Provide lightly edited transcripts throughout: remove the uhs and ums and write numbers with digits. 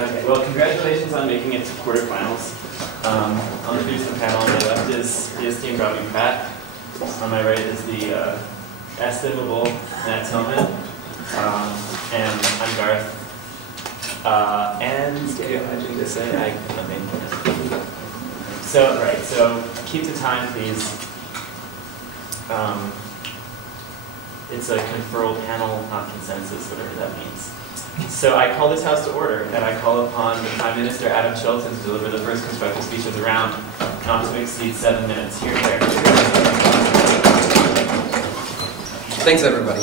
Okay, well, congratulations on making it to quarterfinals. I'll introduce the panel. On my left is esteemed Robbie Pratt. On my right is the estimable Matt Tillman. And I'm Garth. And to say, so keep to time, please. It's a conferral panel, not consensus, whatever that means. So I call this House to order, and I call upon the Prime Minister, Adam Chilton, to deliver the first constructive speech of the round, not to exceed 7 minutes. Here, there. Thanks, everybody.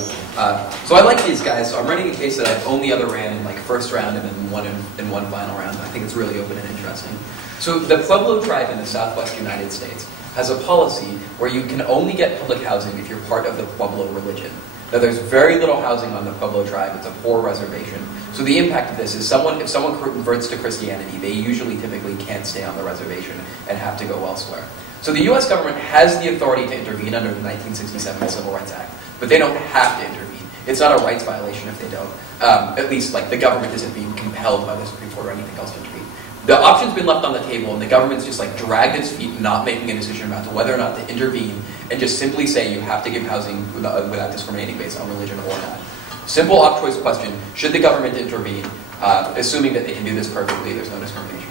So I like these guys. So I'm running a case that I've only ever ran in like first round and then one final round. I think it's really open and interesting. So the Pueblo tribe in the southwest United States has a policy where you can only get public housing if you're part of the Pueblo religion. Now, there's very little housing on the Pueblo tribe. It's a poor reservation. So the impact of this is if someone converts to Christianity, they typically can't stay on the reservation and have to go elsewhere. So the U.S. government has the authority to intervene under the 1967 Civil Rights Act, but they don't have to intervene. It's not a rights violation if they don't. At least, the government isn't being compelled by the Supreme Court or anything else to intervene. The option's been left on the table, and the government's just dragged its feet, not making a decision about whether or not to intervene, and just simply say you have to give housing without discriminating based on religion or not. Simple off-choice question: should the government intervene? Assuming that they can do this perfectly, there's no discrimination.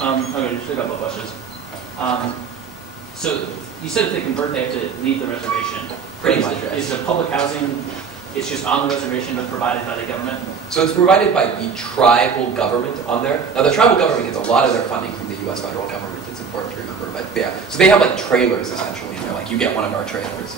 Okay, just a couple of questions. So you said if they convert, they have to leave the reservation. Pretty much. Is the public housing? It's just on the reservation, but provided by the government? So it's provided by the tribal government on there. Now, the tribal government gets a lot of their funding from the U.S. federal government. It's important to remember. But yeah, so they have trailers, essentially. And they're you get one of our trailers.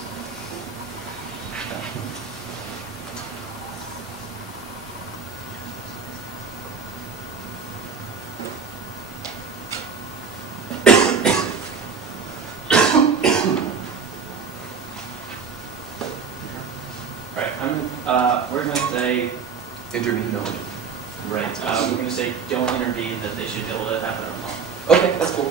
We're going to say... Intervene, no. Right. We're going to say don't intervene, that they should be able to have it on. Okay, that's cool.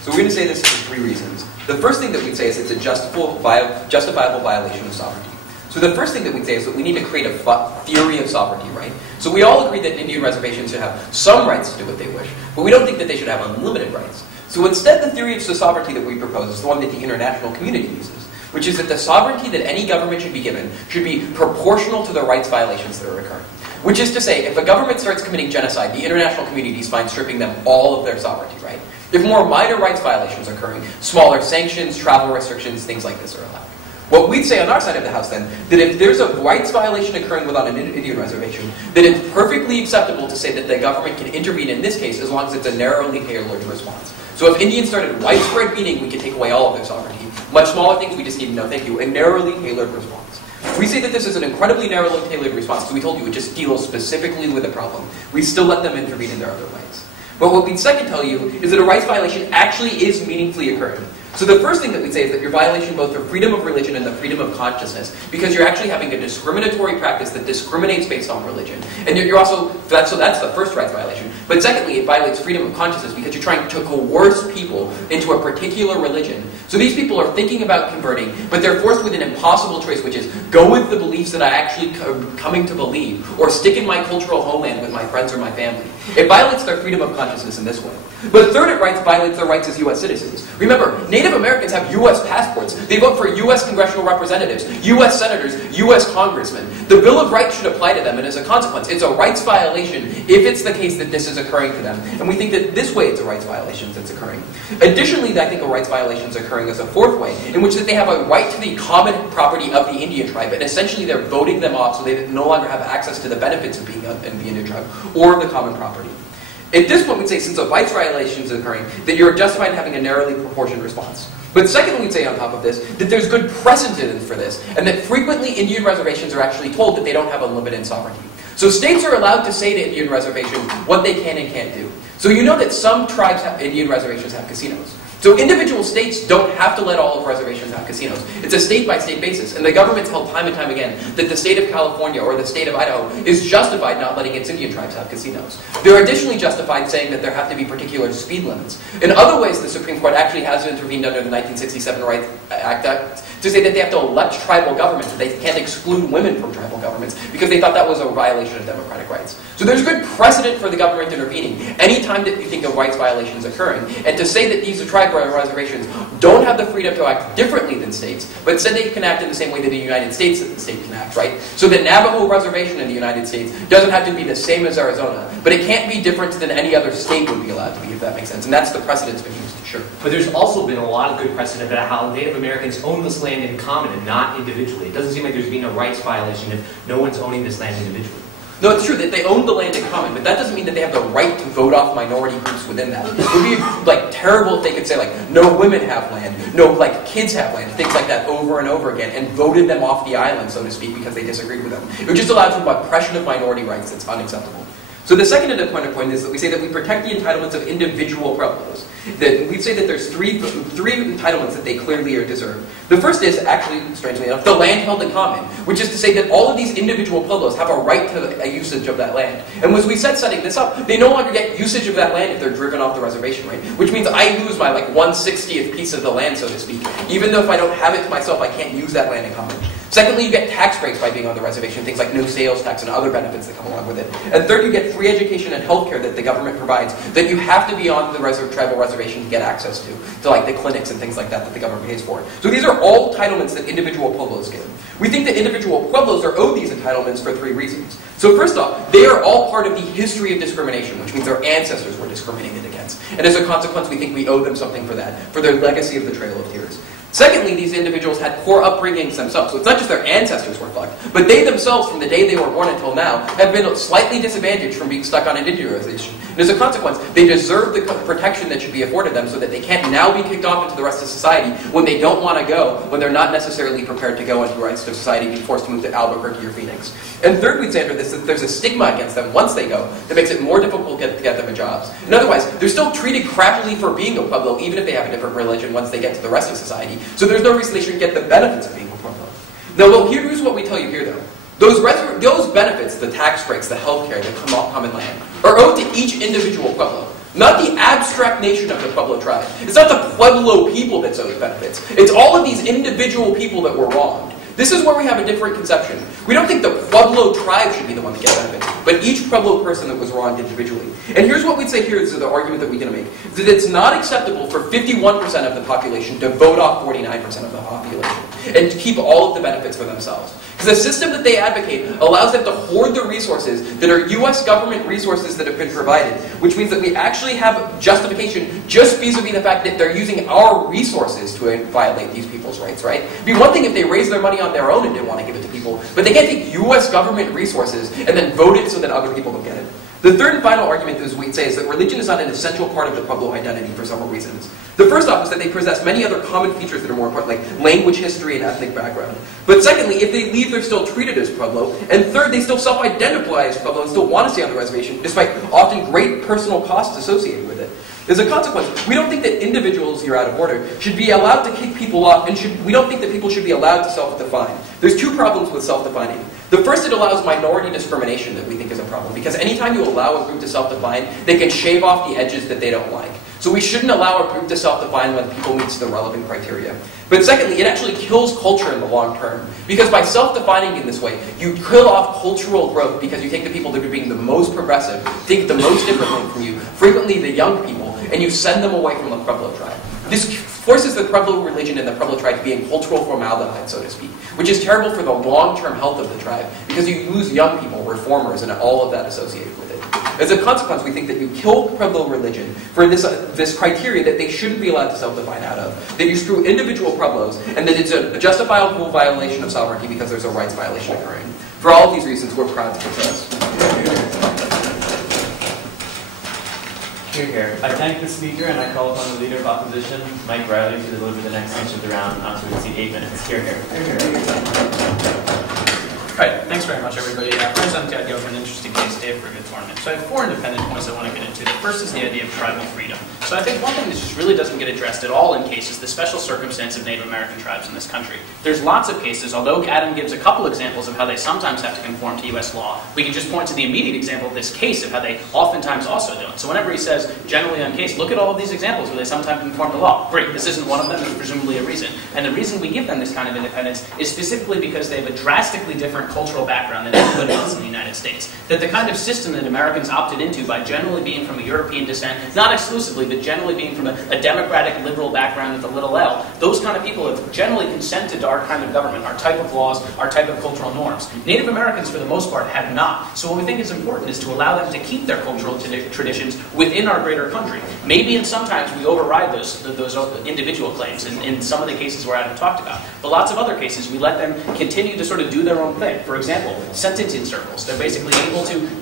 So we're going to say this for 3 reasons. The first thing that we'd say is it's a justifiable violation of sovereignty. So the first thing that we'd say is that we need to create a theory of sovereignty, right? So we all agree that Indian reservations should have some rights to do what they wish, but we don't think that they should have unlimited rights. So instead, the theory of sovereignty that we propose is the one that the international community uses, which is that the sovereignty that any government should be given should be proportional to the rights violations that are occurring. Which is to say, if a government starts committing genocide, the international community is fine stripping them all of their sovereignty, right? If more minor rights violations are occurring, smaller sanctions, travel restrictions, things like this are allowed. What we'd say on our side of the house then, that if there's a rights violation occurring without an Indian reservation, then it's perfectly acceptable to say that the government can intervene in this case as long as it's a narrowly tailored response. So if Indians started widespread beating, we could take away all of their sovereignty. Much smaller things, we just need to know, thank you, a narrowly tailored response. We say that this is an incredibly narrowly tailored response, so we told you it just deals specifically with the problem. We still let them intervene in their other ways. But what we'd second tell you is that a rights violation actually is meaningfully occurring. So the first thing that we'd say is that you're violating both the freedom of religion and the freedom of consciousness, because you're actually having a discriminatory practice that discriminates based on religion. And you're also, that's the first rights violation. But secondly, it violates freedom of consciousness because you're trying to coerce people into a particular religion. So these people are thinking about converting, but they're forced with an impossible choice, which is go with the beliefs that I actually am coming to believe, or stick in my cultural homeland with my friends or my family. It violates their freedom of consciousness in this way. But third, it violates their rights as U.S. citizens. Remember, Native Americans have U.S. passports. They vote for U.S. congressional representatives, U.S. senators, U.S. congressmen. The Bill of Rights should apply to them, and as a consequence, it's a rights violation if it's the case that this is occurring to them. And we think that this way it's a rights violation that's occurring. Additionally, I think a rights violation is occurring as a fourth way, in which that they have a right to the common property of the Indian tribe, and essentially they're voting them off so they no longer have access to the benefits of being in the Indian tribe or the common property. At this point, we'd say, since a rights violation is occurring, that you're justified in having a narrowly proportioned response. But secondly, we'd say on top of this, that there's good precedent for this, and that frequently Indian reservations are actually told that they don't have unlimited sovereignty. So states are allowed to say to Indian reservations what they can and can't do. So you know that some tribes Indian reservations have casinos. So individual states don't have to let all of reservations have casinos. It's a state-by-state basis, and the government's held time and time again that the state of California or the state of Idaho is justified not letting its Indian tribes have casinos. They're additionally justified saying that there have to be particular speed limits. In other ways, the Supreme Court actually has intervened under the 1967 Rights Act to say that they have to elect tribal governments, that they can't exclude women from tribal governments, because they thought that was a violation of democratic rights. So there's good precedent for the government intervening anytime that you think of rights violations occurring, and to say that these tribal reservations don't have the freedom to act differently than states, but instead they can act in the same way that the United States state can act, right? So the Navajo reservation in the United States doesn't have to be the same as Arizona, but it can't be different than any other state would be allowed to be, if that makes sense. And that's the precedent that's been used, sure. But there's also been a lot of good precedent about how Native Americans own this land in common and not individually. It doesn't seem like there's been a rights violation if no one's owning this land individually. No, it's true that they own the land in common, but that doesn't mean that they have the right to vote off minority groups within that. It would be like terrible if they could say like, no women have land, no like kids have land, things like that over and over again, and voted them off the island, so to speak, because they disagreed with them. It would just allow for oppression of minority rights that's unacceptable. So the second point is that we say that we protect the entitlements of individual pueblos. That we say that there's three entitlements that they clearly deserve. The first is, actually, strangely enough, the land held in common, which is to say that all of these individual pueblos have a right to a usage of that land. And as we said setting this up, they no longer get usage of that land if they're driven off the reservation, right? Which means I lose my like 1/60th piece of the land, so to speak. Even though if I don't have it to myself, I can't use that land in common. Secondly, you get tax breaks by being on the reservation, things like no sales tax and other benefits that come along with it. And third, you get free education and healthcare that the government provides that you have to be on the tribal reservation to get access to like the clinics and things like that that the government pays for. So these are all entitlements that individual pueblos get. We think that individual pueblos are owed these entitlements for three reasons. So first off, they are all part of the history of discrimination, which means their ancestors were discriminated against. And as a consequence, we think we owe them something for that, for their legacy of the Trail of Tears. Secondly, these individuals had poor upbringings themselves. So it's not just their ancestors were fucked, but they themselves, from the day they were born until now, have been slightly disadvantaged from being stuck on an Indian reservation. And as a consequence, they deserve the protection that should be afforded them so that they can't now be kicked off into the rest of society when they don't want to go, when they're not necessarily prepared to go into the rest of society, being forced to move to Albuquerque or Phoenix. And third, we'd say under this that there's a stigma against them once they go that makes it more difficult to get them jobs. And otherwise, they're still treated crappily for being a Pueblo, even if they have a different religion once they get to the rest of society. So there's no reason they shouldn't get the benefits of being a Pueblo. Now, well, here's what we tell you here, though. Those benefits, the tax breaks, the healthcare, the common land, are owed to each individual Pueblo, not the abstract nation of the Pueblo tribe. It's not the Pueblo people that's owed benefits. It's all of these individual people that were wronged. This is where we have a different conception. We don't think the Pueblo tribe should be the one to get benefits, but each Pueblo person that was wronged individually. And here's what we'd say here is the argument that we're going to make. That it's not acceptable for 51% of the population to vote off 49% of the population and to keep all of the benefits for themselves. Because the system that they advocate allows them to hoard the resources that are US government resources that have been provided, which means that we actually have justification just vis-a-vis the fact that they're using our resources to violate these people's rights, right? It'd be one thing if they raised their money on their own and didn't want to give it to people, but they can't take US government resources and then vote it so that other people don't get it. The third and final argument that we'd say is that religion is not an essential part of the Pueblo identity for several reasons. The first off is that they possess many other common features that are more important, like language, history, and ethnic background. But secondly, if they leave, they're still treated as Pueblo. And third, they still self-identify as Pueblo and still want to stay on the reservation, despite often great personal costs associated with it. As a consequence, we don't think that individuals, you're out of order, should be allowed to kick people off, and we don't think that people should be allowed to self-define. There's two problems with self-defining. The first, it allows minority discrimination that we think is a problem, because anytime you allow a group to self-define, they can shave off the edges that they don't like. So we shouldn't allow a group to self-define when people meet the relevant criteria. But secondly, it actually kills culture in the long term. Because by self-defining in this way, you kill off cultural growth because you take the people that are being the most progressive, think the most differently from you, frequently the young people, and you send them away from the Pueblo tribe. This forces the Pueblo religion and the Pueblo tribe to be in cultural formaldehyde, so to speak, which is terrible for the long-term health of the tribe because you lose young people, reformers, and all of that associated with it. As a consequence, we think that you kill Pueblo religion for this criteria that they shouldn't be allowed to self-define out of, that you screw individual Pueblos, and that it's a justifiable violation of sovereignty because there's a rights violation occurring. For all of these reasons, we're proud to protest. Hear, hear. I thank the speaker and I call upon the leader of opposition, Mike Reilly, to deliver the next section of the round. So we see 8 minutes. Hear, hear. Right, thanks very much, everybody. Friends, I'm Ted. Go for an interesting case today for a good tournament. So I have 4 independent points I want to get into. The first is the idea of tribal freedom. So I think one thing that just really doesn't get addressed at all in cases, the special circumstance of Native American tribes in this country. There's lots of cases, although Adam gives a couple examples of how they sometimes have to conform to U.S. law, we can just point to the immediate example of this case of how they oftentimes also don't. So whenever he says, generally on case, look at all of these examples where they sometimes conform to law. Great, this isn't one of them, there's presumably a reason. And the reason we give them this kind of independence is specifically because they have a drastically different cultural background than anybody else in the United States. That the kind of system that Americans opted into by generally being from a European descent, not exclusively, but generally being from a democratic liberal background with a little L, those kind of people have generally consented to our kind of government, our type of laws, our type of cultural norms. Native Americans, for the most part, have not. So what we think is important is to allow them to keep their cultural traditions within our greater country. Maybe and sometimes we override those individual claims in some of the cases where Adam talked about. But lots of other cases, we let them continue to sort of do their own thing. For example, sentencing circles. They're basically able to,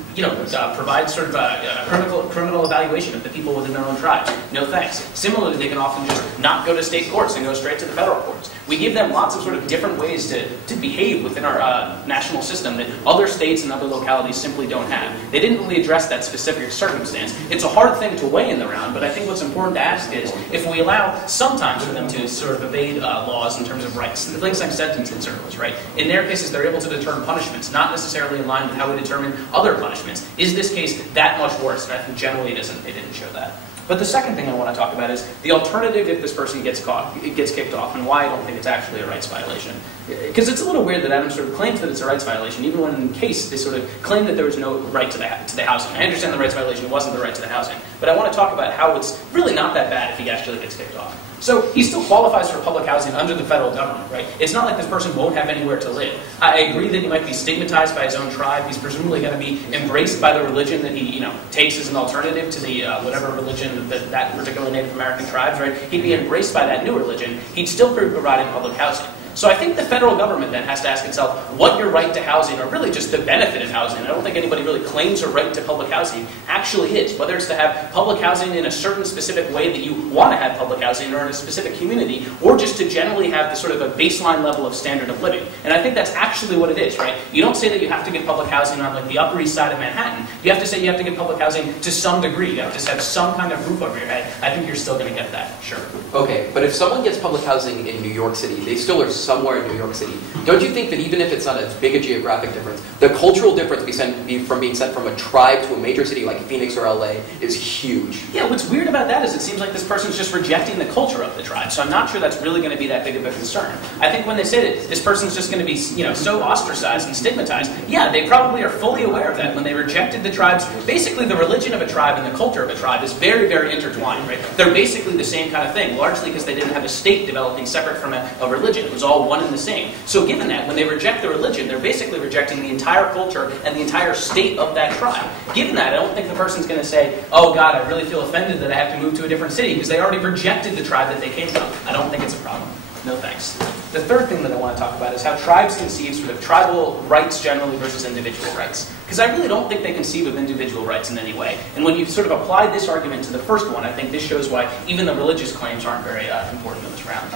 provide sort of a criminal evaluation of the people within their own tribes. No thanks. Similarly, they can often just not go to state courts and go straight to the federal courts. We give them lots of sort of different ways to behave within our national system that other states and other localities simply don't have. They didn't really address that specific circumstance. It's a hard thing to weigh in the round, but I think what's important to ask is if we allow sometimes for them to sort of evade laws in terms of rights, things like sentencing circles, right? In their cases, they're able to determine punishments, not necessarily in line with how we determine other punishments. Is this case that much worse? And I think generally it didn't show that. But the second thing I want to talk about is the alternative if this person gets kicked off, and why I don't think it's actually a rights violation. Because it's a little weird that Adam sort of claims that it's a rights violation, even when in the case they sort of claim that there was no right to the housing. I understand the rights violation wasn't the right to the housing, but I want to talk about how it's really not that bad if he actually gets kicked off. So he still qualifies for public housing under the federal government, right? It's not like this person won't have anywhere to live. I agree that he might be stigmatized by his own tribe. He's presumably going to be embraced by the religion that he, takes as an alternative to the whatever religion that particular Native American tribes, right? He'd be embraced by that new religion. He'd still be providing public housing. So I think the federal government then has to ask itself what your right to housing, or really just the benefit of housing, I don't think anybody really claims a right to public housing, actually is. Whether it's to have public housing in a certain specific way that you want to have public housing or in a specific community, or just to generally have the sort of a baseline level of standard of living. And I think that's actually what it is, right? You don't say that you have to get public housing on like the Upper East Side of Manhattan. You have to say you have to get public housing to some degree. You have to have some kind of roof over your head. I think you're still going to get that, sure. Okay, but if someone gets public housing in New York City, they still are somewhere in New York City. Don't you think that even if it's not as big a geographic difference, the cultural difference from being sent from a tribe to a major city like Phoenix or LA is huge? Yeah, what's weird about that is it seems like this person's just rejecting the culture of the tribe, so I'm not sure that's really going to be that big of a concern. I think when they say that this person's just going to be, so ostracized and stigmatized, yeah, they probably are fully aware of that when they rejected the tribes. Basically, the religion of a tribe and the culture of a tribe is very, very intertwined, right? They're basically the same kind of thing, largely because they didn't have a state developing separate from a religion. It was all one and the same. So given that, when they reject the religion, they're basically rejecting the entire culture and the entire state of that tribe. Given that, I don't think the person's going to say, oh God, I really feel offended that I have to move to a different city, because they already rejected the tribe that they came from. I don't think it's a problem. No thanks. The third thing that I want to talk about is how tribes conceive sort of tribal rights generally versus individual rights. Because I really don't think they conceive of individual rights in any way. And when you sort of apply this argument to the first one, I think this shows why even the religious claims aren't very important in this round.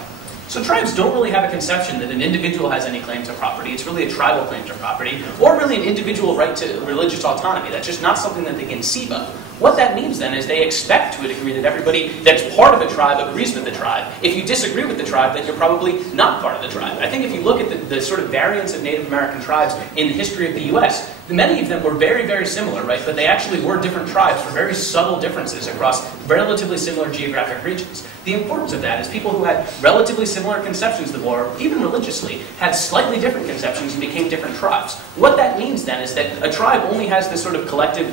So tribes don't really have a conception that an individual has any claim to property. It's really a tribal claim to property, or really an individual right to religious autonomy. That's just not something that they conceive of. What that means then is they expect to a degree that everybody that's part of a tribe agrees with the tribe. If you disagree with the tribe, then you're probably not part of the tribe. I think if you look at the sort of variance of Native American tribes in the history of the U.S., many of them were very, very similar, right? But they actually were different tribes for very subtle differences across relatively similar geographic regions. The importance of that is people who had relatively similar conceptions of the war, even religiously, had slightly different conceptions and became different tribes. What that means then is that a tribe only has this sort of collective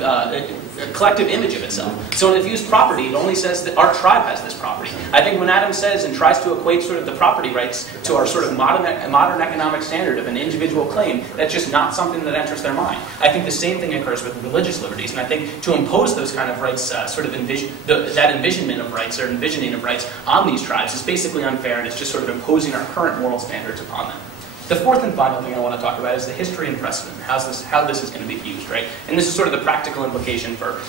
image of itself. So when it views property, it only says that our tribe has this property. I think when Adam says and tries to equate sort of the property rights to our sort of modern economic standard of an individual claim, that's just not something that enters their mind. I think the same thing occurs with religious liberties, and I think to impose those kind of rights, that envisionment of rights or envisioning of rights on these tribes is basically unfair, and it's just sort of imposing our current moral standards upon them. The fourth and final thing I want to talk about is the history and precedent, how this is going to be used, right? And this is sort of the practical implication for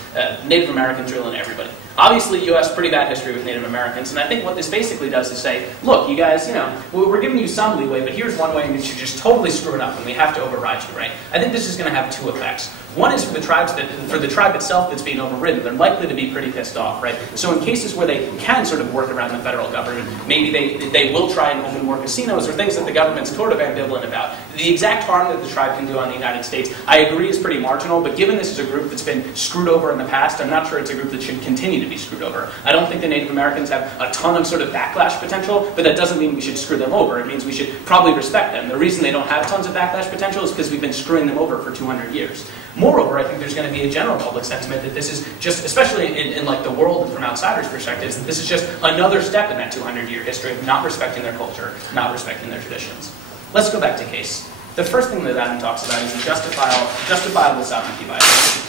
Native Americans, really, and everybody. Obviously, U.S. pretty bad history with Native Americans, and I think what this basically does is say, look, you guys, we're giving you some leeway, but here's one way in which you're just totally screwing up, and we have to override you, right? I think this is going to have two effects. One is for the tribe itself that's being overridden. They're likely to be pretty pissed off, right? So in cases where they can sort of work around the federal government, maybe they will try and open more casinos or things that the government's sort of ambivalent about. The exact harm that the tribe can do on the United States, I agree, is pretty marginal, but given this is a group that's been screwed over in the past, I'm not sure it's a group that should continue to be screwed over. I don't think the Native Americans have a ton of sort of backlash potential, but that doesn't mean we should screw them over. It means we should probably respect them. The reason they don't have tons of backlash potential is because we've been screwing them over for 200 years. Moreover, I think there's going to be a general public sentiment that this is just, especially in like the world and from outsiders' perspectives, that this is just another step in that 200-year history of not respecting their culture, not respecting their traditions. Let's go back to case. The first thing that Adam talks about is the justifiable sovereignty violation.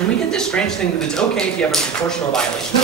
And we get this strange thing that it's okay if you have a proportional violation.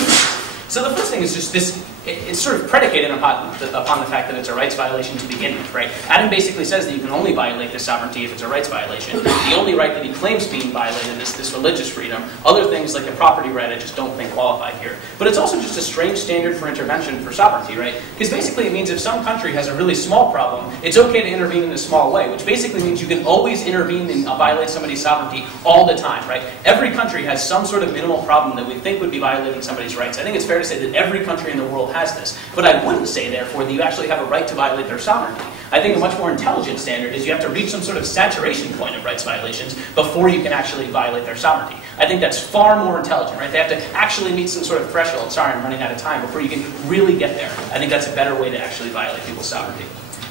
So the first thing is just this, it's sort of predicated upon the fact that it's a rights violation to begin with, right? Adam basically says that you can only violate this sovereignty if it's a rights violation. The only right that he claims being violated is this religious freedom. Other things like the property right I just don't think qualify here. But it's also just a strange standard for intervention for sovereignty, right? Because basically it means if some country has a really small problem, it's okay to intervene in a small way, which basically means you can always intervene and violate somebody's sovereignty all the time, right? Every country has some sort of minimal problem that we think would be violating somebody's rights. I think it's fair to say that every country in the world has this. But I wouldn't say, therefore, that you actually have a right to violate their sovereignty. I think a much more intelligent standard is you have to reach some sort of saturation point of rights violations before you can actually violate their sovereignty. I think that's far more intelligent, right? They have to actually meet some sort of threshold. Sorry, I'm running out of time. Before you can really get there. I think that's a better way to actually violate people's sovereignty.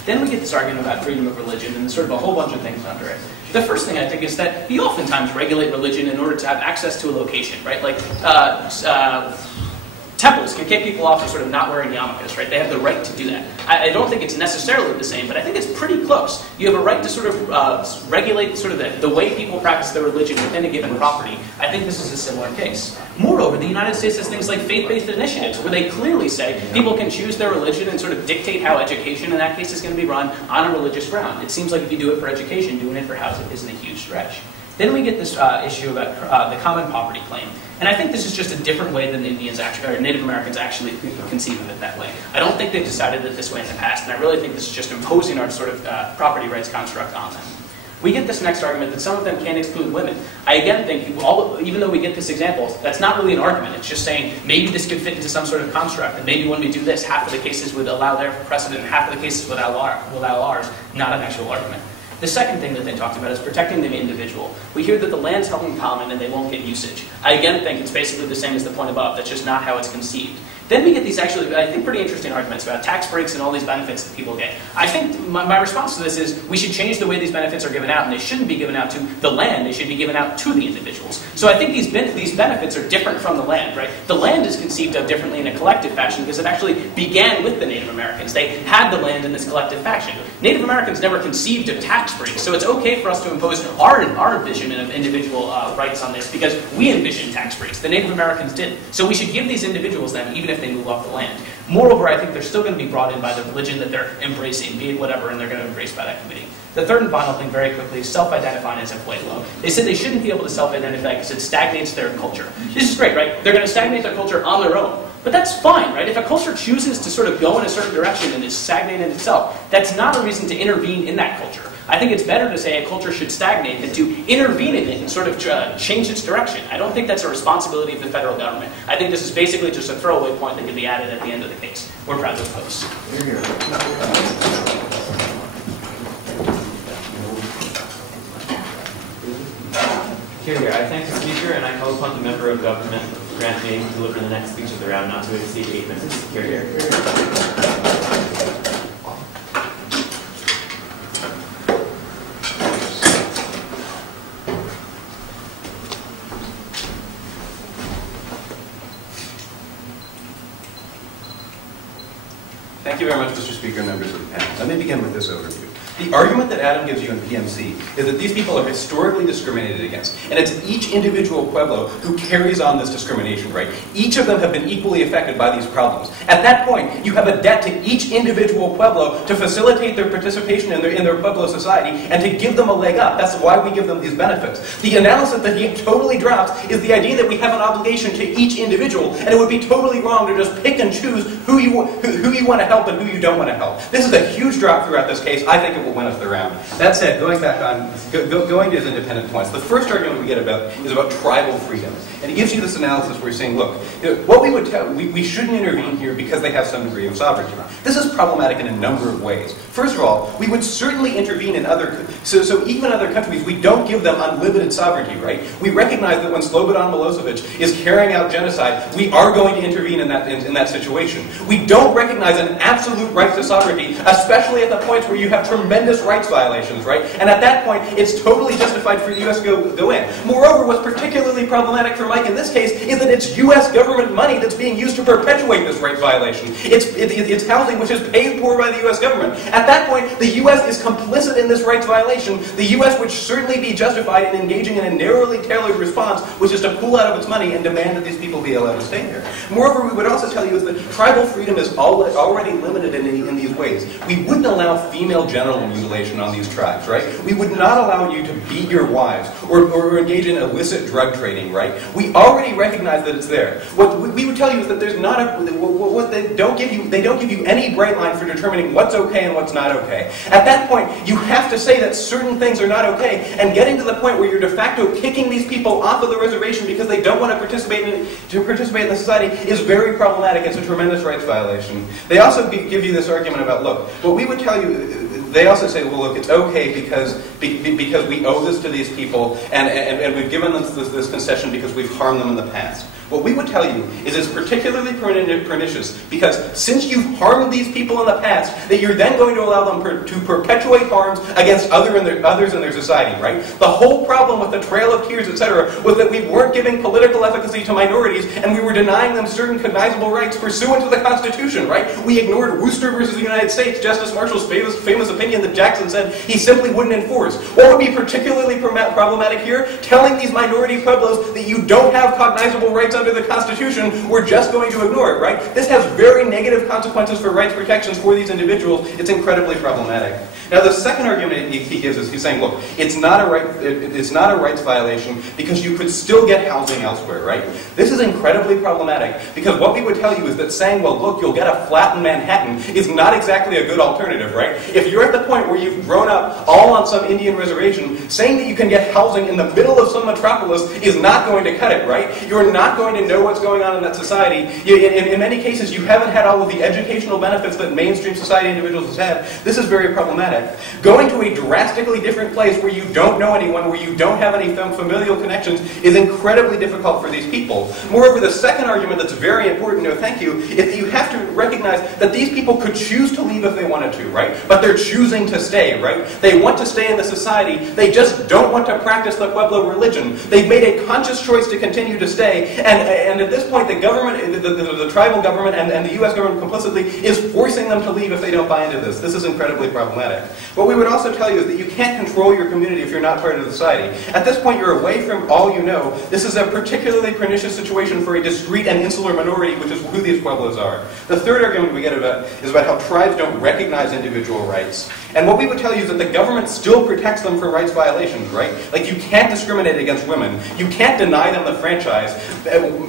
Then we get this argument about freedom of religion and sort of a whole bunch of things under it. The first thing I think is that we oftentimes regulate religion in order to have access to a location, right? Like, temples can kick people off for sort of not wearing yarmulkes, right? They have the right to do that. I don't think it's necessarily the same, but I think it's pretty close. You have a right to sort of regulate sort of the way people practice their religion within a given property. I think this is a similar case. Moreover, the United States has things like faith-based initiatives, where they clearly say people can choose their religion and sort of dictate how education in that case is going to be run on a religious ground. It seems like if you do it for education, doing it for housing isn't a huge stretch. Then we get this issue about the common property claim. And I think this is just a different way than Native Americans actually conceive of it that way. I don't think they've decided it this way in the past, and I really think this is just imposing our sort of property rights construct on them. We get this next argument that some of them can't exclude women. I again think, even though we get this example, that's not really an argument. It's just saying maybe this could fit into some sort of construct, and maybe when we do this, half of the cases would allow their precedent, and half of the cases would allow ours, not an actual argument. The second thing that they talked about is protecting the individual. We hear that the land's held in common and they won't get usage. I again think it's basically the same as the point above. That's just not how it's conceived. Then we get these actually, I think, pretty interesting arguments about tax breaks and all these benefits that people get. I think my response to this is we should change the way these benefits are given out, and they shouldn't be given out to the land. They should be given out to the individuals. So I think these benefits are different from the land, right? The land is conceived of differently in a collective fashion because it actually began with the Native Americans. They had the land in this collective fashion. Native Americans never conceived of tax breaks, so it's okay for us to impose our vision of individual rights on this because we envisioned tax breaks. The Native Americans didn't. So we should give these individuals them, even if they move off the land. Moreover, I think they're still going to be brought in by the religion that they're embracing, be it whatever, and they're going to be embraced by that committee. The third and final thing, very quickly, is self-identifying as a pueblo. They said they shouldn't be able to self-identify because it stagnates their culture. This is great, right? They're going to stagnate their culture on their own. But that's fine, right? If a culture chooses to sort of go in a certain direction and is stagnated itself, that's not a reason to intervene in that culture. I think it's better to say a culture should stagnate than to intervene in it and sort of change its direction. I don't think that's a responsibility of the federal government. I think this is basically just a throwaway point that can be added at the end of the case. We're proud to oppose. Here. I thank the speaker and I call upon the member of government, Grant May, to deliver the next speech of the round, not to exceed 8 minutes. Here. Thank you very much, Mr. Speaker and members of the panel. Let me begin with this overview. The argument that Adam gives you in PMC is that these people are historically discriminated against, and it's each individual Pueblo who carries on this discrimination, right? Each of them have been equally affected by these problems. At that point, you have a debt to each individual Pueblo to facilitate their participation in their Pueblo society and to give them a leg up. That's why we give them these benefits. The analysis that he totally drops is the idea that we have an obligation to each individual, and it would be totally wrong to just pick and choose who you want to help and who you don't want to help. This is a huge drop throughout this case. I think it will win us the round. That said, going back on, going to his independent points, the first argument we get is about tribal freedom. And he gives you this analysis where he's saying, look, what we would tell, we shouldn't intervene here because they have some degree of sovereignty. This is problematic in a number of ways. First of all, we would certainly intervene in other, so even in other countries, we don't give them unlimited sovereignty, right? We recognize that when Slobodan Milosevic is carrying out genocide, we are going to intervene in that situation. We don't recognize an absolute right to sovereignty, especially at the points where you have tremendous rights violations, right? And at that point, it's totally justified for the U.S. to go in. Moreover, what's particularly problematic for Mike in this case is that it's U.S. government money that's being used to perpetuate this rights violation. It's housing which is paid for by the U.S. government. At that point, the U.S. is complicit in this rights violation. The U.S. would certainly be justified in engaging in a narrowly tailored response, which is to pull out of its money and demand that these people be allowed to stay here. Moreover, we would also tell you is that tribal freedom is already limited in these ways. We wouldn't allow female genital mutilation on these tribes, right? We would not allow you to beat your wives or engage in illicit drug trading, right? We already recognize that it's there. What we would tell you is that there's not what they don't give you any bright line for determining what's okay and what's not okay. At that point, you have to say that certain things are not okay, and getting to the point where you're de facto kicking these people off of the reservation because they don't want to participate in the society is very problematic. It's a tremendous rights violation. They also give you this argument about, look, what we would tell you, they also say, well, look, it's okay because we owe this to these people, and we've given them this concession because we've harmed them in the past. What we would tell you is it's particularly pernicious because since you've harmed these people in the past, that you're then going to allow them to perpetuate harms against others in their society, right? The whole problem with the Trail of Tears, etc., was that we weren't giving political efficacy to minorities and we were denying them certain cognizable rights pursuant to the Constitution, right? We ignored Worcester versus the United States, Justice Marshall's famous opinion that Jackson said he simply wouldn't enforce. What would be particularly problematic here? Telling these minority pueblos that you don't have cognizable rights under the Constitution, we're just going to ignore it, right? This has very negative consequences for rights protections for these individuals. It's incredibly problematic. Now, the second argument he gives is he's saying, look, it's not a rights violation because you could still get housing elsewhere, right? This is incredibly problematic because what we would tell you is that saying, well, look, you'll get a flat in Manhattan is not exactly a good alternative, right? If you're at the point where you've grown up all on some Indian reservation, saying that you can get housing in the middle of some metropolis is not going to cut it, right? You're not going to know what's going on in that society. In many cases, you haven't had all of the educational benefits that mainstream society individuals have had. This is very problematic. Going to a drastically different place where you don't know anyone, where you don't have any familial connections, is incredibly difficult for these people. Moreover, the second argument that's very important, no thank you, is that you have to recognize that these people could choose to leave if they wanted to, right? But they're choosing to stay, right? They want to stay in the society. They just don't want to practice the Pueblo religion. They've made a conscious choice to continue to stay, and at this point, the government, the tribal government, and the U.S. government complicitly is forcing them to leave if they don't buy into this. This is incredibly problematic. What we would also tell you is that you can't control your community if you're not part of the society. At this point, you're away from all you know. This is a particularly pernicious situation for a discrete and insular minority, which is who these Pueblos are. The third argument we get about is about how tribes don't recognize individual rights. And what we would tell you is that the government still protects them from rights violations, right? Like, you can't discriminate against women. You can't deny them the franchise.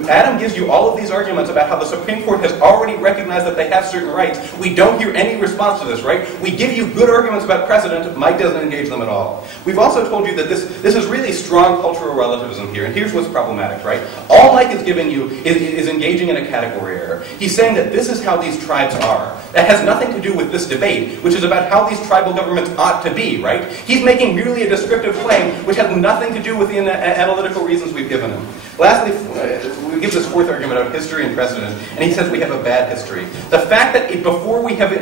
Adam gives you all of these arguments about how the Supreme Court has already recognized that they have certain rights. We don't hear any response to this, right? We give you good arguments about precedent. Mike doesn't engage them at all. We've also told you that this is really strong cultural relativism here, and here's what's problematic, right? All Mike is giving you is engaging in a category error. He's saying that this is how these tribes are. That has nothing to do with this debate, which is about how these tribal governments ought to be, right? He's making merely a descriptive claim, which has nothing to do with the analytical reasons we've given him. Lastly, we give this fourth argument about history and precedent, and he says we have a bad history. The fact that before we have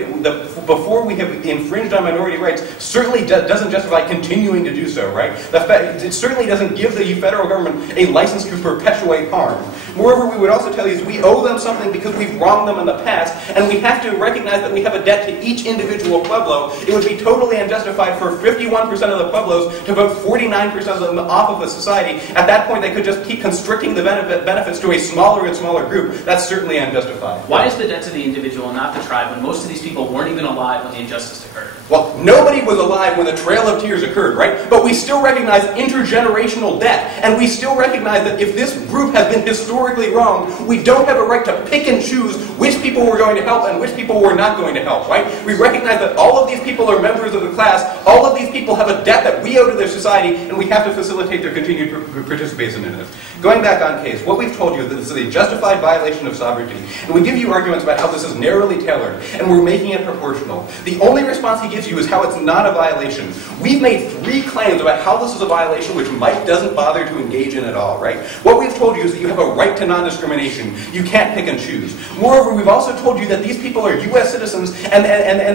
infringed on minority rights certainly doesn't justify continuing to do so, right? It certainly doesn't give the federal government a license to perpetuate harm. Moreover, we would also tell you is we owe them something because we've wronged them in the past, and we have to recognize that we have a debt to each individual Pueblo. It would be totally unjustified for 51% of the Pueblos to vote 49% of them off of the society. At that point, they could just keep constricting the benefits to a smaller and smaller group. That's certainly unjustified. Why is the debt to the individual and not the tribe when most of these people weren't even alive when the injustice occurred? Well, nobody was alive when the Trail of Tears occurred, right? But we still recognize intergenerational debt, and we still recognize that if this group has been historically wrong, we don't have a right to pick and choose which people we're going to help and which people we're not going to help, right? We recognize that all of these people are members of the class, all of these people have a debt that we owe to their society, and we have to facilitate their continued participation in it. Going back on case, what we've told you is that this is a justified violation of sovereignty, and we give you arguments about how this is narrowly tailored, and we're making it proportional. The only response he gives you is how it's not a violation. We've made 3 claims about how this is a violation which Mike doesn't bother to engage in at all, right? What we've told you is that you have a right to non-discrimination. You can't pick and choose. Moreover, we've also told you that these people are U.S. citizens and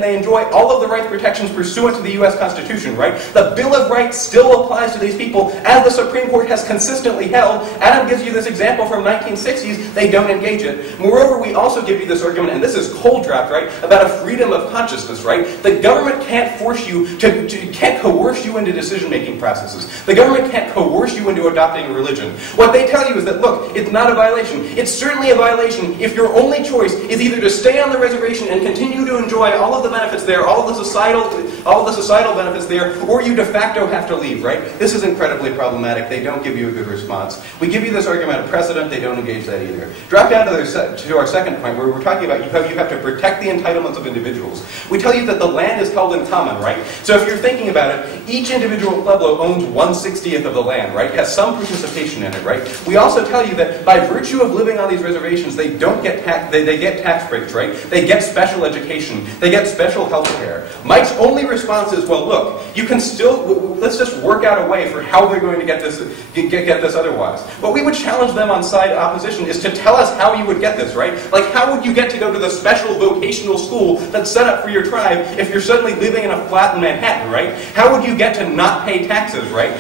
they enjoy all of the rights protections pursuant to the U.S. Constitution, right? The Bill of Rights still applies to these people, as the Supreme Court has consistently held. Adam gives you this example from 1960s. They don't engage it. Moreover, we also give you this argument, and this is cold draft, right, about a freedom of consciousness, right? The government can't force you can't coerce you into decision-making processes. The government can't coerce you into adopting a religion. What they tell you is that, look, it's not a violation. It's certainly a violation if your only choice is either to stay on the reservation and continue to enjoy all of the benefits there, all of the societal benefits there, or you de facto have to leave, right? This is incredibly problematic. They don't give you a good response. We give you this argument of precedent. They don't engage that either. Drop down to our second point, where we're talking about you have to protect the entitlements of individuals. We tell you that the land is held in common, right? So if you're thinking about it, each individual Pueblo owns 1/60th of the land, right? Has some participation in it, right? We also tell you that by virtue of living on these reservations, they don't get they get tax breaks, right? They get special education. They get special health care. Mike's only response is, well, look, you can still, let's just work out a way for how they're going to get this otherwise. What we would challenge them on side opposition is to tell us how you would get this, right? Like, how would you get to go to the special vocational school that's set up for your tribe if you're suddenly living in a flat in Manhattan, right? How would you get to not pay taxes, right?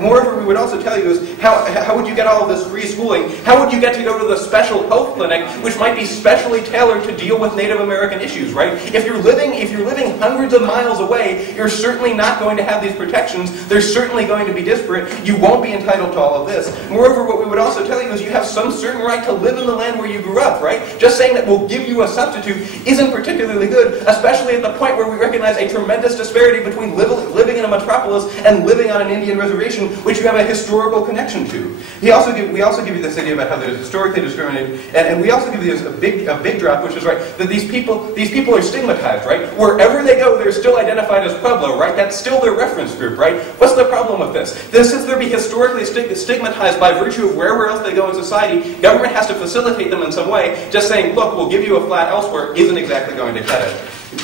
Moreover, we would also tell you is, how would you get all of this free schooling? How would you get to go to the special health clinic, which might be specially tailored to deal with Native American issues, right? If you're living hundreds of miles away, you're certainly not going to have these protections. They're certainly going to be disparate. You won't be entitled to all of this. Moreover, what we would also tell you is you have some certain right to live in the land where you grew up, right? Just saying that we'll give you a substitute isn't particularly good, especially at the point where we recognize a tremendous disparity between living in a metropolis and living on an Indian reservation, which you have a historical connection to. We also give you this idea about how they're historically discriminated, and we also give you a big drop, which is, right, that these people are stigmatized, right? Wherever they go, they're still identified as Pueblo, right? That's still their reference group, right? What's the problem with this? Since they'll be historically stigmatized by virtue of wherever else they go in society, government has to facilitate them in some way. Just saying, look, we'll give you a flat elsewhere isn't exactly going to cut it.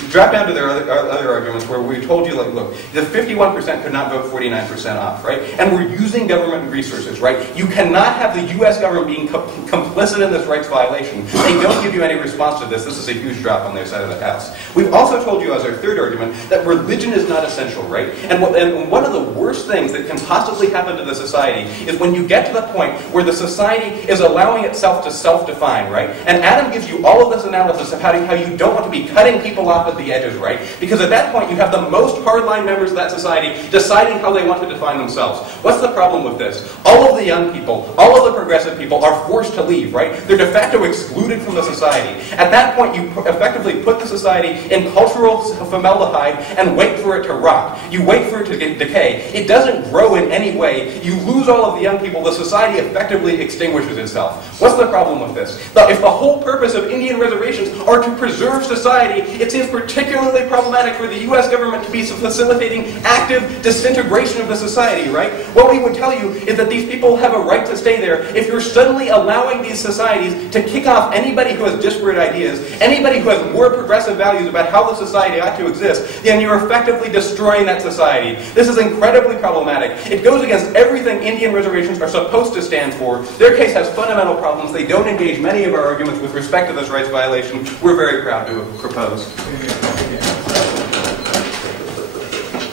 Drop down to their other arguments where we told you, like, look, the 51% could not vote 49% off, right? And we're using government resources, right? You cannot have the U.S. government being complicit in this rights violation. They don't give you any response to this. This is a huge drop on their side of the house. We've also told you as our third argument that religion is not essential, right? And one of the worst things that can possibly happen to the society is when you get to the point where the society is allowing itself to self-define, right? And Adam gives you all of this analysis of how you don't want to be cutting people off at the edges, right? Because at that point you have the most hardline members of that society deciding how they want to define themselves. What's the problem with this? All of the young people, all of the progressive people are forced to leave, right? They're de facto excluded from the society. At that point you effectively put the society in cultural formaldehyde and wait for it to rot. You wait for it to decay. It doesn't grow in any way. You lose all of the young people. The society effectively extinguishes itself. What's the problem with this? If the whole purpose of Indian reservations are to preserve society, it seems particularly problematic for the U.S. government to be facilitating active disintegration of the society, right? What we would tell you is that these people have a right to stay there. If you're suddenly allowing these societies to kick off anybody who has disparate ideas, anybody who has more progressive values about how the society ought to exist, then you're effectively destroying that society. This is incredibly problematic. It goes against everything Indian reservations are supposed to stand for. Their case has fundamental problems. They don't engage many of our arguments with respect to this rights violation. We're very proud to propose.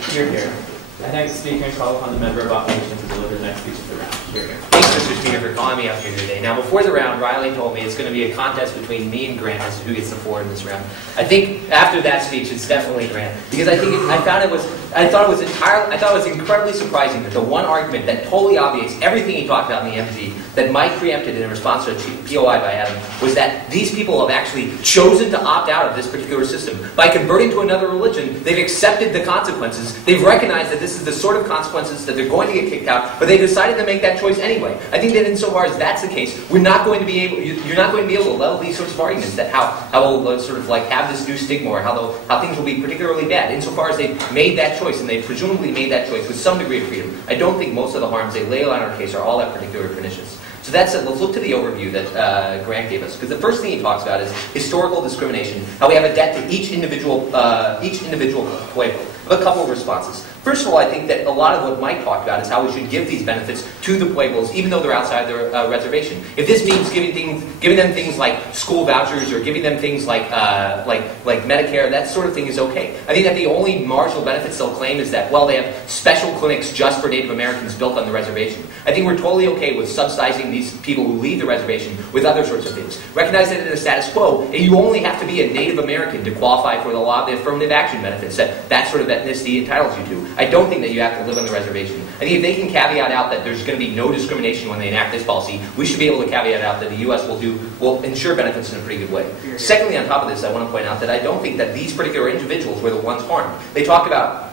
Hear, hear. I thank the speaker and call upon the member of opposition to deliver the next speech of the round. Hear, hear. Mr. Speaker, for calling me up here today. Now, before the round, Reilly told me it's going to be a contest between me and Grant as to who gets the floor in this round. I think after that speech, it's definitely Grant, because I thought it was incredibly surprising that the one argument that totally obviates everything he talked about in the MZ that Mike preempted in response to a POI by Adam was that these people have actually chosen to opt out of this particular system. By converting to another religion, they've accepted the consequences. They've recognized that this is the sort of consequences that they're going to get kicked out, but they decided to make that choice anyway. I think that insofar as that's the case, you're not going to be able to level these sorts of arguments that how we'll sort of like have this new stigma or how things will be particularly bad. Insofar as they've made that choice, and they've presumably made that choice with some degree of freedom, I don't think most of the harms they lay on our case are all that particularly pernicious. So that said, let's look to the overview that Grant gave us, because the first thing he talks about is historical discrimination, how we have a debt to each individual pueblo. I have a couple of responses. First of all, I think that a lot of what Mike talked about is how we should give these benefits to the pueblos, even though they're outside their reservation. If this means giving them things like school vouchers or giving them things like Medicare, that sort of thing is okay. I think that the only marginal benefits they'll claim is that, well, they have special clinics just for Native Americans built on the reservation. I think we're totally okay with subsidizing these people who leave the reservation with other sorts of things. Recognize that in the status quo, you only have to be a Native American to qualify for the law of the affirmative action benefits that sort of ethnicity entitles you to. I don't think that you have to live on the reservation. I think if they can caveat out that there's going to be no discrimination when they enact this policy, we should be able to caveat out that the U.S. will ensure benefits in a pretty good way. Secondly, on top of this, I want to point out that I don't think that these particular individuals were the ones harmed. They talk about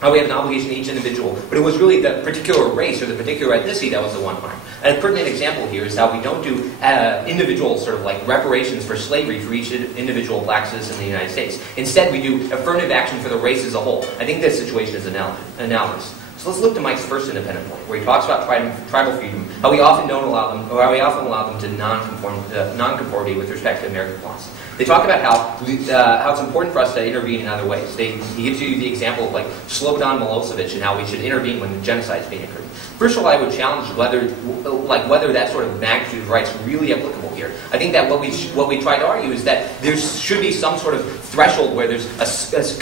how we have an obligation to each individual, but it was really the particular race or the particular ethnicity that was the one harm. And a pertinent example here is how we don't do individual sort of like reparations for slavery for each individual black citizen in the United States. Instead, we do affirmative action for the race as a whole. I think this situation is analogous. So let's look to Mike's first independent point, where he talks about tribal freedom, how we often allow them to non-conformity with respect to American laws. They talk about how it's important for us to intervene in other ways. He gives you the example of like Slobodan Milosevic and how we should intervene when the genocide is being occurred. First of all, I would challenge whether that sort of magnitude of rights really applicable here. I think that what we try to argue is that there should be some sort of threshold where there's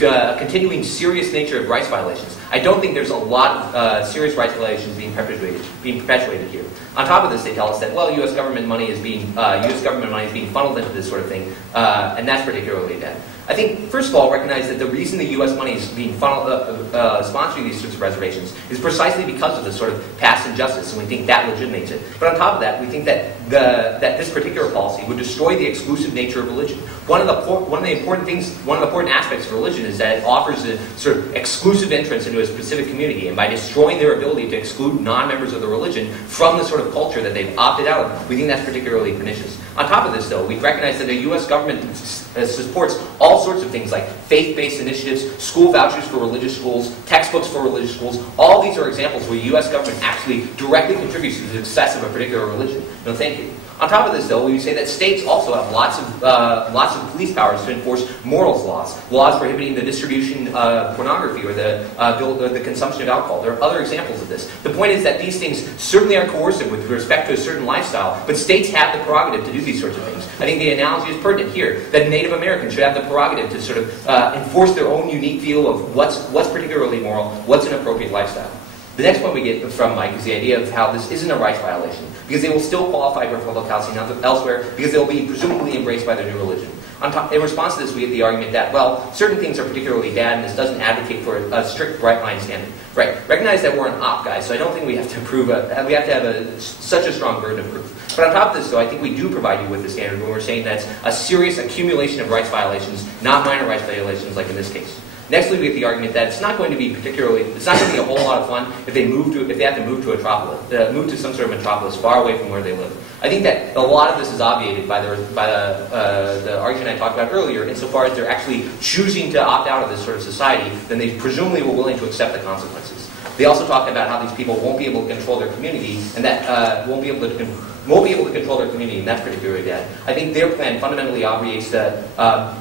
a continuing serious nature of rights violations. I don't think there's a lot of serious rights violations being perpetuated here. On top of this, they tell us that, well, U.S. government money is being funneled into this sort of thing, and that's particularly bad. I think, first of all, recognize that the reason the U.S. money is being funneled, sponsoring these sorts of reservations is precisely because of this sort of past injustice, and we think that legitimates it. But on top of that, we think that this particular policy would destroy the exclusive nature of religion. One of the important aspects of religion is that it offers a sort of exclusive entrance into a specific community, and by destroying their ability to exclude non-members of the religion from the sort of culture that they've opted out of, we think that's particularly pernicious. On top of this, though, we recognize that the U.S. government supports all sorts of things like faith-based initiatives, school vouchers for religious schools, textbooks for religious schools. All these are examples where the U.S. government actually directly contributes to the success of a particular religion. No, thank you. On top of this, though, we say that states also have lots of police powers to enforce morals laws prohibiting the distribution of pornography or the consumption of alcohol. There are other examples of this. The point is that these things certainly are coercive with respect to a certain lifestyle, but states have the prerogative to do these sorts of things. I think the analogy is pertinent here, that Native Americans should have the prerogative to sort of enforce their own unique view of what's particularly moral, what's an appropriate lifestyle. The next point we get from Mike is the idea of how this isn't a rights violation, because they will still qualify for public housing elsewhere, because they'll be presumably embraced by their new religion. In response to this, we get the argument that, well, certain things are particularly bad, and this doesn't advocate for a strict, bright-line standard. Right. Recognize that we're an op, guys, so I don't think we have to have such a strong burden of proof. But on top of this, though, I think we do provide you with the standard when we're saying that's a serious accumulation of rights violations, not minor rights violations like in this case. Next, we get the argument that it's not going to be a whole lot of fun if they have to move to some sort of metropolis far away from where they live. I think that a lot of this is obviated by the argument I talked about earlier, insofar as they're actually choosing to opt out of this sort of society, then they presumably were willing to accept the consequences. They also talk about how these people won't be able to control their community, and that won't be able to control their community, and that's particularly bad. I think their plan fundamentally obviates the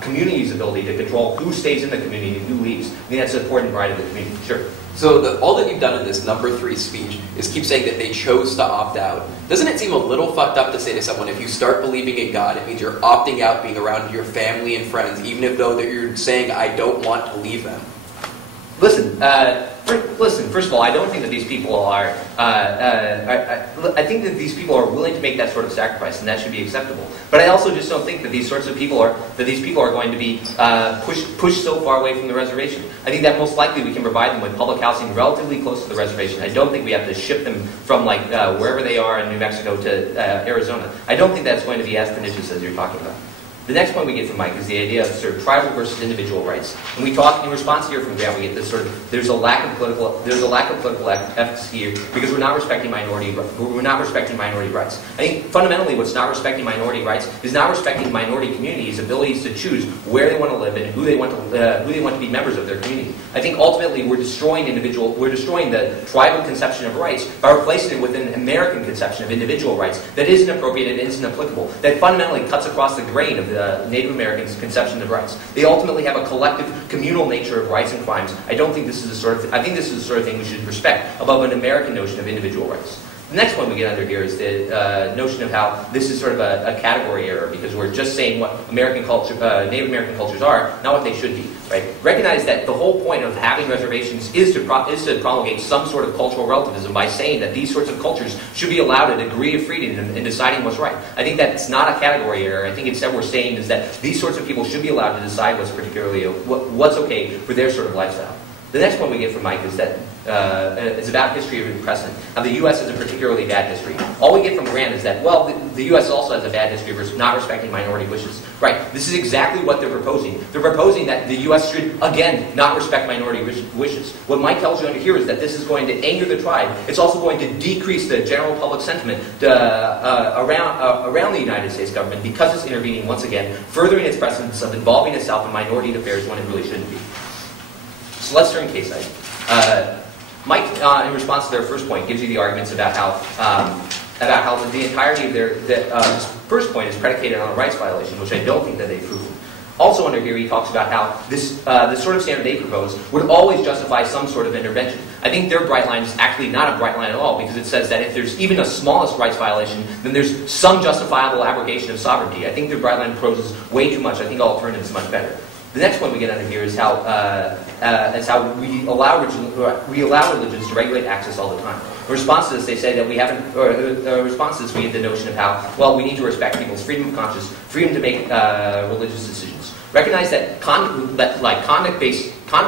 community's ability to control who stays in the community and who leaves. I think that's an important right of the community. Sure. So all that you've done in this number 3 speech is keep saying that they chose to opt out. Doesn't it seem a little fucked up to say to someone, if you start believing in God, it means you're opting out being around your family and friends, even though that you're saying, I don't want to leave them? Listen, Listen, first of all, I don't think that these people are, I think that these people are willing to make that sort of sacrifice, and that should be acceptable. But I also just don't think that these sorts of people are, going to be pushed so far away from the reservation. I think that most likely we can provide them with public housing relatively close to the reservation. I don't think we have to ship them from like wherever they are in New Mexico to Arizona. I don't think that's going to be as pernicious as you're talking about. The next point we get from Mike is the idea of sort of tribal versus individual rights. And we talk in response here from Grant, we get this sort of there's a lack of political efficacy here because we're not respecting minority rights. I think fundamentally what's not respecting minority rights is not respecting minority communities' abilities to choose where they want to live and who they want to be members of their community. I think ultimately we're destroying the tribal conception of rights by replacing it with an American conception of individual rights that isn't appropriate and isn't applicable, that fundamentally cuts across the grain of the Native Americans' conception of rights. They ultimately have a collective, communal nature of rights and crimes. I think this is the sort of thing we should respect above an American notion of individual rights. The next one we get under here is the notion of how this is sort of a category error because we're just saying what American culture, Native American cultures are, not what they should be. Right? Recognize that the whole point of having reservations is to promulgate some sort of cultural relativism by saying that these sorts of cultures should be allowed a degree of freedom in deciding what's right. I think that's not a category error. I think instead we're saying is that these sorts of people should be allowed to decide what's what's okay for their sort of lifestyle. The next one we get from Mike is that it's about history of precedent. Now, the U.S. has a particularly bad history. All we get from Grant is that, well, the U.S. also has a bad history of not respecting minority wishes. Right. This is exactly what they're proposing. They're proposing that the U.S. should, again, not respect minority wishes. What Mike tells you under here is that this is going to anger the tribe. It's also going to decrease the general public sentiment around the United States government because it's intervening, once again, furthering its precedence of involving itself in minority affairs when it really shouldn't be. So let's turn case study. Mike, in response to their first point, gives you the arguments about how the entirety of their first point is predicated on a rights violation, which I don't think that they've proven. Also under here, he talks about how this the sort of standard they propose would always justify some sort of intervention. I think their bright line is actually not a bright line at all because it says that if there's even a smallest rights violation, then there's some justifiable abrogation of sovereignty. I think their bright line proposes way too much. I think alternative is much better. The next one we get under here is how we allow religions to regulate access all the time. In response to this, they say that we haven't. In response to this, we get the notion of how we need to respect people's freedom of conscience, freedom to make religious decisions. Recognize that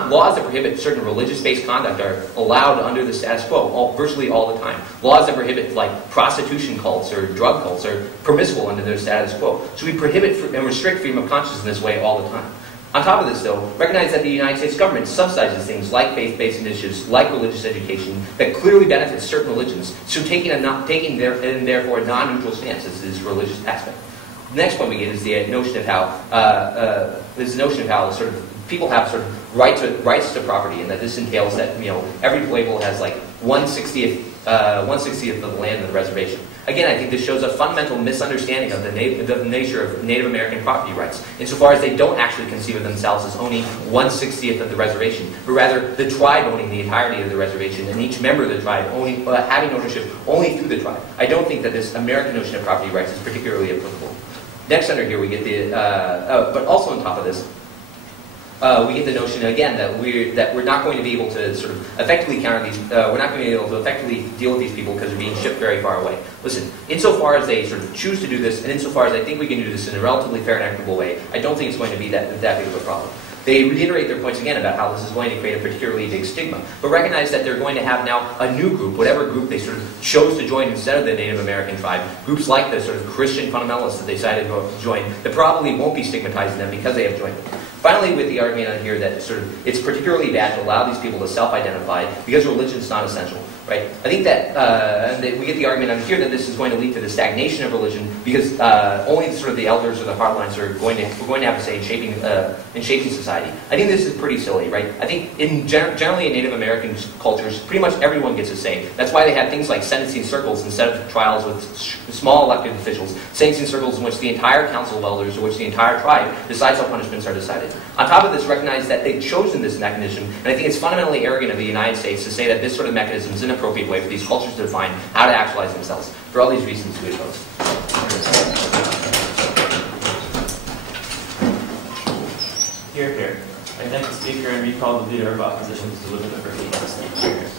laws that prohibit certain religious-based conduct are allowed under the status quo virtually all the time. Laws that prohibit prostitution cults or drug cults are permissible under their status quo. So we prohibit and restrict freedom of conscience in this way all the time. On top of this, though, recognize that the United States government subsidizes things like faith-based initiatives, like religious education, that clearly benefits certain religions, so taking therefore a non-neutral stance as this religious aspect. The next one we get is the notion of how sort of people have sort of rights to property, and that this entails that every Pueblo has 1/60th of the land of the reservation. Again, I think this shows a fundamental misunderstanding of the nature of Native American property rights, insofar as they don't actually conceive of themselves as owning 1/60th of the reservation, but rather the tribe owning the entirety of the reservation, and each member of the tribe having ownership only through the tribe. I don't think that this American notion of property rights is particularly applicable. Next under here we get but also on top of this, we get the notion again that we're not going to be able to sort of effectively counter these. We're not going to be able to effectively deal with these people because they're being shipped very far away. Listen, insofar as they sort of choose to do this, and insofar as I think we can do this in a relatively fair and equitable way, I don't think it's going to be that big of a problem. They reiterate their points again about how this is going to create a particularly big stigma, but recognize that they're going to have now a new group, whatever group they sort of chose to join instead of the Native American tribe, groups like the sort of Christian fundamentalists that they decided to join, that probably won't be stigmatizing them because they have joined them. Finally, with the argument on here that sort of it's particularly bad to allow these people to self-identify because religion is not essential, right? I think that we get the argument on here that this is going to lead to the stagnation of religion because only sort of the elders or the hardlines we're going to have a say in shaping society. I think this is pretty silly, right? I think generally in Native American cultures, pretty much everyone gets a say. That's why they have things like sentencing circles instead of trials with small elected officials. Sentencing circles in which the entire council of elders or which the entire tribe decides how punishments are decided. On top of this, recognize that they've chosen this mechanism, and I think it's fundamentally arrogant of the United States to say that this sort of mechanism is an appropriate way for these cultures to define how to actualize themselves. For all these reasons, we oppose. Here. I thank the Speaker and recall the Leader of Opposition to deliver the verdict of the Speaker.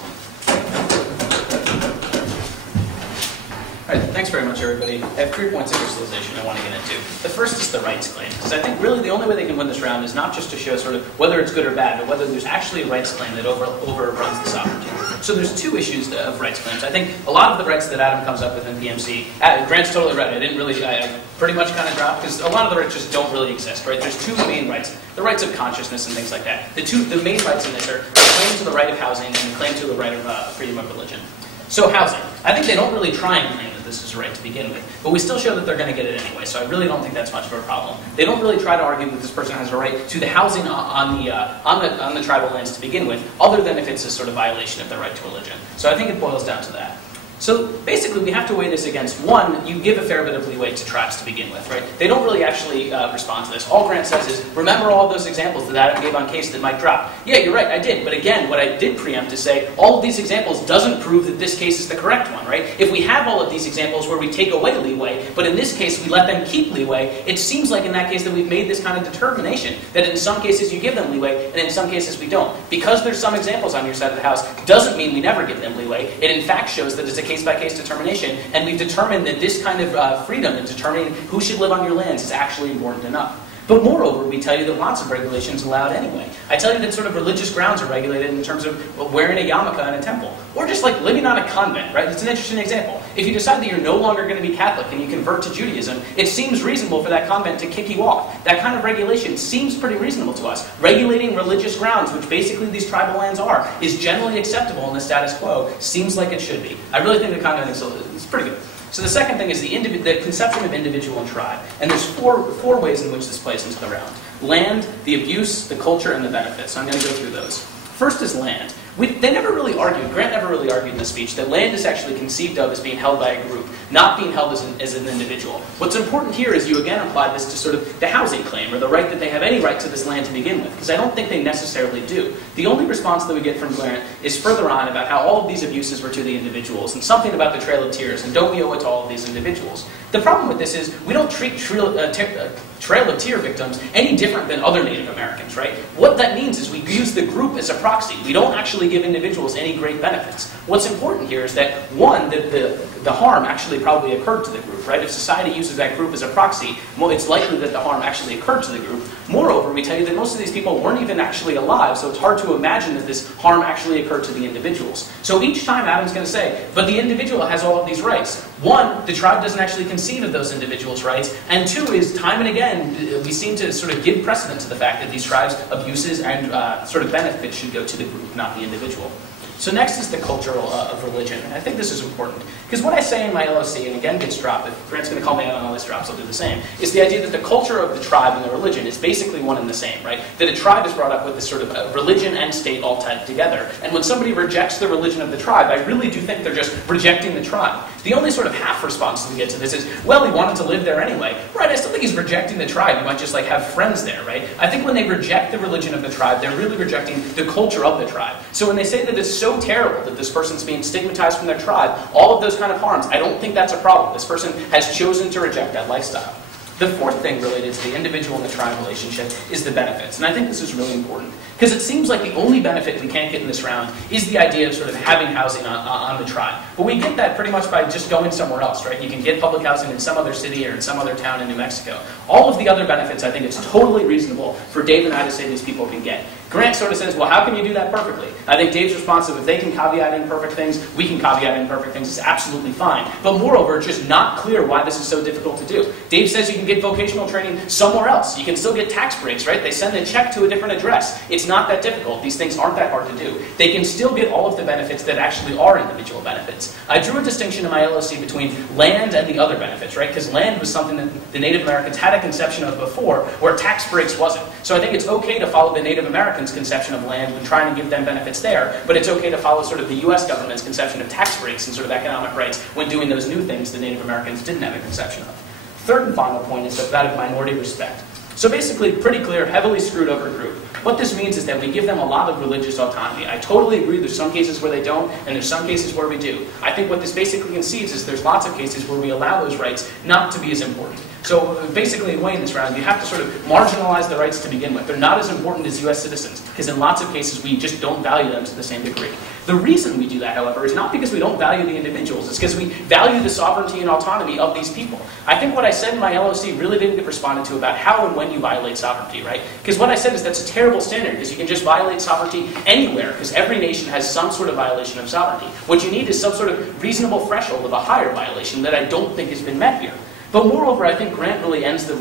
All right, thanks very much, everybody. I have 3 points of crystallization I want to get into. The first is the rights claim, because I think really the only way they can win this round is not just to show sort of whether it's good or bad, but whether there's actually a rights claim that overruns the sovereignty. So there's 2 issues of rights claims. I think a lot of the rights that Adam comes up with in PMC, Grant's totally right. I pretty much kind of dropped, because a lot of the rights just don't really exist, right? There's 2 main rights, the rights of consciousness and things like that. The main rights in this are the claim to the right of housing and the claim to the right of freedom of religion. So housing. I think they don't really try and claim that this is a right to begin with, but we still show that they're going to get it anyway, so I really don't think that's much of a problem. They don't really try to argue that this person has a right to the housing on the tribal lands to begin with, other than if it's a sort of violation of their right to religion. So I think it boils down to that. So basically, we have to weigh this against, one, you give a fair bit of leeway to tribes to begin with, right? They don't really actually respond to this. All Grant says is, remember all of those examples that Adam gave on case that Mike dropped? Yeah, you're right, I did. But again, what I did preempt is say, all of these examples doesn't prove that this case is the correct one, right? If we have all of these examples where we take away leeway, but in this case we let them keep leeway, it seems like in that case that we've made this kind of determination, that in some cases you give them leeway, and in some cases we don't. Because there's some examples on your side of the house, doesn't mean we never give them leeway. It in fact shows that it's a case-by-case determination, and we've determined that this kind of freedom in determining who should live on your lands is actually important enough. But moreover, we tell you that lots of regulations are allowed anyway. I tell you that sort of religious grounds are regulated in terms of wearing a yarmulke in a temple. Or just like living on a convent, right? It's an interesting example. If you decide that you're no longer going to be Catholic and you convert to Judaism, it seems reasonable for that convent to kick you off. That kind of regulation seems pretty reasonable to us. Regulating religious grounds, which basically these tribal lands are, is generally acceptable in the status quo. Seems like it should be. I really think the convent is pretty good. So the second thing is the conception of individual and tribe. And there's four ways in which this plays into the round. Land, the abuse, the culture, and the benefits. So I'm going to go through those. First is land. They never really argued, Grant never really argued in the speech, that land is actually conceived of as being held by a group, not being held as an individual. What's important here is you again apply this to sort of the housing claim, or the right that they have any right to this land to begin with, because I don't think they necessarily do. The only response that we get from Grant is further on about how all of these abuses were to the individuals, and something about the Trail of Tears, and don't we owe it to all of these individuals. The problem with this is we don't treat Trail of Tear victims any different than other Native Americans, right? What that means is we use the group as a proxy. We don't actually give individuals any great benefits. What's important here is that, one, the harm actually probably occurred to the group, right? If society uses that group as a proxy, well, it's likely that the harm actually occurred to the group. Moreover, we tell you that most of these people weren't even actually alive, so it's hard to imagine that this harm actually occurred to the individuals. So each time Adam's going to say, but the individual has all of these rights. One, the tribe doesn't actually conceive of those individuals' rights, and two is, time and again, we seem to sort of give precedent to the fact that these tribes' abuses and sort of benefits should go to the group, not the individual. So next is the culture of religion, and I think this is important. Because what I say in my LOC, and again gets dropped, if Grant's going to call me out on all these drops, I'll do the same, is the idea that the culture of the tribe and the religion is basically one and the same, right? That a tribe is brought up with this sort of religion and state all tied together, and when somebody rejects the religion of the tribe, I really do think they're just rejecting the tribe. The only sort of half response that we get to this is, well, he wanted to live there anyway. Right, I still think he's rejecting the tribe. He might just like have friends there, right? I think when they reject the religion of the tribe, they're really rejecting the culture of the tribe. So when they say that it's so terrible that this person's being stigmatized from their tribe, all of those kind of harms, I don't think that's a problem. This person has chosen to reject that lifestyle. The fourth thing related to the individual and the tribe relationship is the benefits. And I think this is really important. Because it seems like the only benefit we can't get in this round is the idea of sort of having housing on the tribe. But we get that pretty much by just going somewhere else, right? You can get public housing in some other city or in some other town in New Mexico. All of the other benefits, I think it's totally reasonable for Dave and I to say these people can get. Grant sort of says, well, how can you do that perfectly? I think Dave's response is, if they can caveat in perfect things, we can caveat in perfect things. It's absolutely fine. But moreover, it's just not clear why this is so difficult to do. Dave says you can get vocational training somewhere else. You can still get tax breaks, right? They send a check to a different address. It's not that difficult. These things aren't that hard to do. They can still get all of the benefits that actually are individual benefits. I drew a distinction in my LOC between land and the other benefits, right? Because land was something that the Native Americans had a conception of before, where tax breaks wasn't. So I think it's okay to follow the Native Americans' conception of land when trying to give them benefits there, but it's okay to follow sort of the US government's conception of tax breaks and sort of economic rights when doing those new things the Native Americans didn't have a conception of. Third and final point is that of minority respect. So basically, pretty clear, heavily screwed over group. What this means is that we give them a lot of religious autonomy. I totally agree there's some cases where they don't, and there's some cases where we do. I think what this basically concedes is there's lots of cases where we allow those rights not to be as important. So basically, in a way, in this round, you have to sort of marginalize the rights to begin with. They're not as important as US citizens, because in lots of cases, we just don't value them to the same degree. The reason we do that, however, is not because we don't value the individuals. It's because we value the sovereignty and autonomy of these people. I think what I said in my LOC really didn't get responded to about how and when you violate sovereignty, right? Because what I said is that's a terrible standard, because you can just violate sovereignty anywhere, because every nation has some sort of violation of sovereignty. What you need is some sort of reasonable threshold of a higher violation that I don't think has been met here. But moreover, I think Grant really ends the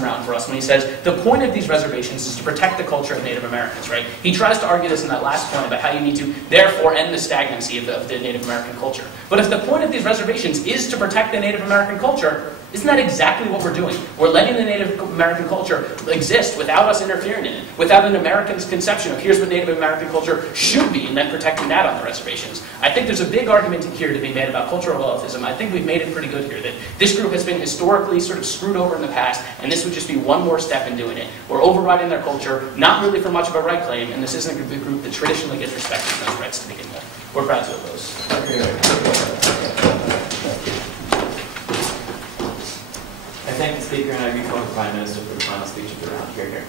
round for us when he says the point of these reservations is to protect the culture of Native Americans, right? He tries to argue this in that last point about how you need to therefore end the stagnancy of the Native American culture. But if the point of these reservations is to protect the Native American culture, isn't that exactly what we're doing? We're letting the Native American culture exist without us interfering in it, without an American's conception of here's what Native American culture should be, and then protecting that on the reservations. I think there's a big argument here to be made about cultural relativism. I think we've made it pretty good here, that this group has been historically sort of screwed over in the past, and this would just be one more step in doing it. We're overriding their culture, not really for much of a right claim, and this isn't a group that traditionally gets respected for those rights to begin with. We're proud to oppose. I thank the speaker, and I recall the Prime Minister for the final speech of the round. Here, here.